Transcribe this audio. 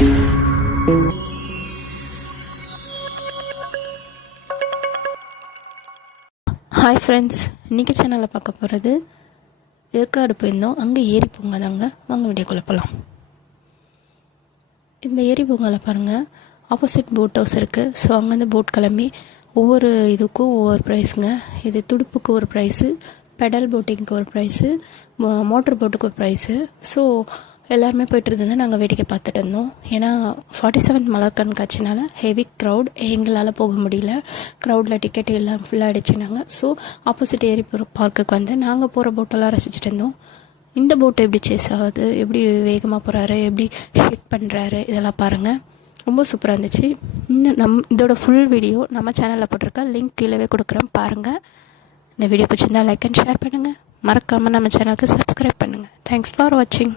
Hi friends, இன்றைக்கி சேனலில் பார்க்க போகிறது ஏற்காடு போயிருந்தோம். அங்கே ஏரி பூங்கா தாங்க. வாங்க வீடியோக்குள்ளே போகலாம். இந்த ஏரி பூங்காவில் பாருங்கள், ஆப்போசிட் போட் ஹவுஸ் இருக்குது. ஸோ அங்கேருந்து போட் கிளம்பி ஒவ்வொரு இதுக்கும் ஒவ்வொரு ப்ரைஸுங்க. இது துடுப்புக்கு ஒரு ப்ரைஸு, பெடல் போட்டிங்க்கு ஒரு ப்ரைஸு, மோட்டர் போட்டுக்கு ஒரு ப்ரைஸு. ஸோ எல்லாருமே போய்ட்டு இருந்தது நாங்கள் வேடிக்கை பார்த்துட்டு இருந்தோம். ஏன்னா 47th மலர் கண்காட்சினால ஹெவி க்ரௌட், எங்களால் போக முடியல. க்ரௌடில் டிக்கெட் எல்லாம் ஃபுல்லாக அடிச்சுனாங்க. ஸோ ஆப்போசிட் ஏரி பார்க்குக்கு வந்து நாங்கள் போகிற போட்டெல்லாம் ரசிச்சுட்டு இருந்தோம். இந்த போட்டு எப்படி சேஸ் ஆகுது, எப்படி வேகமாக போகிறாரு, எப்படி ஷேக் பண்ணுறாரு, இதெல்லாம் பாருங்கள். ரொம்ப சூப்பராக இருந்துச்சு. இதோட ஃபுல் வீடியோ நம்ம சேனலில் போட்டிருக்கேன். லிங்க் கீழே கொடுக்குறேன், பாருங்கள். இந்த வீடியோ பிடிச்சிருந்தால் லைக் அண்ட் ஷேர் பண்ணுங்கள். மறக்காமல் நம்ம சேனலுக்கு சப்ஸ்கிரைப் பண்ணுங்கள். தேங்க்ஸ் ஃபார் வாட்சிங்.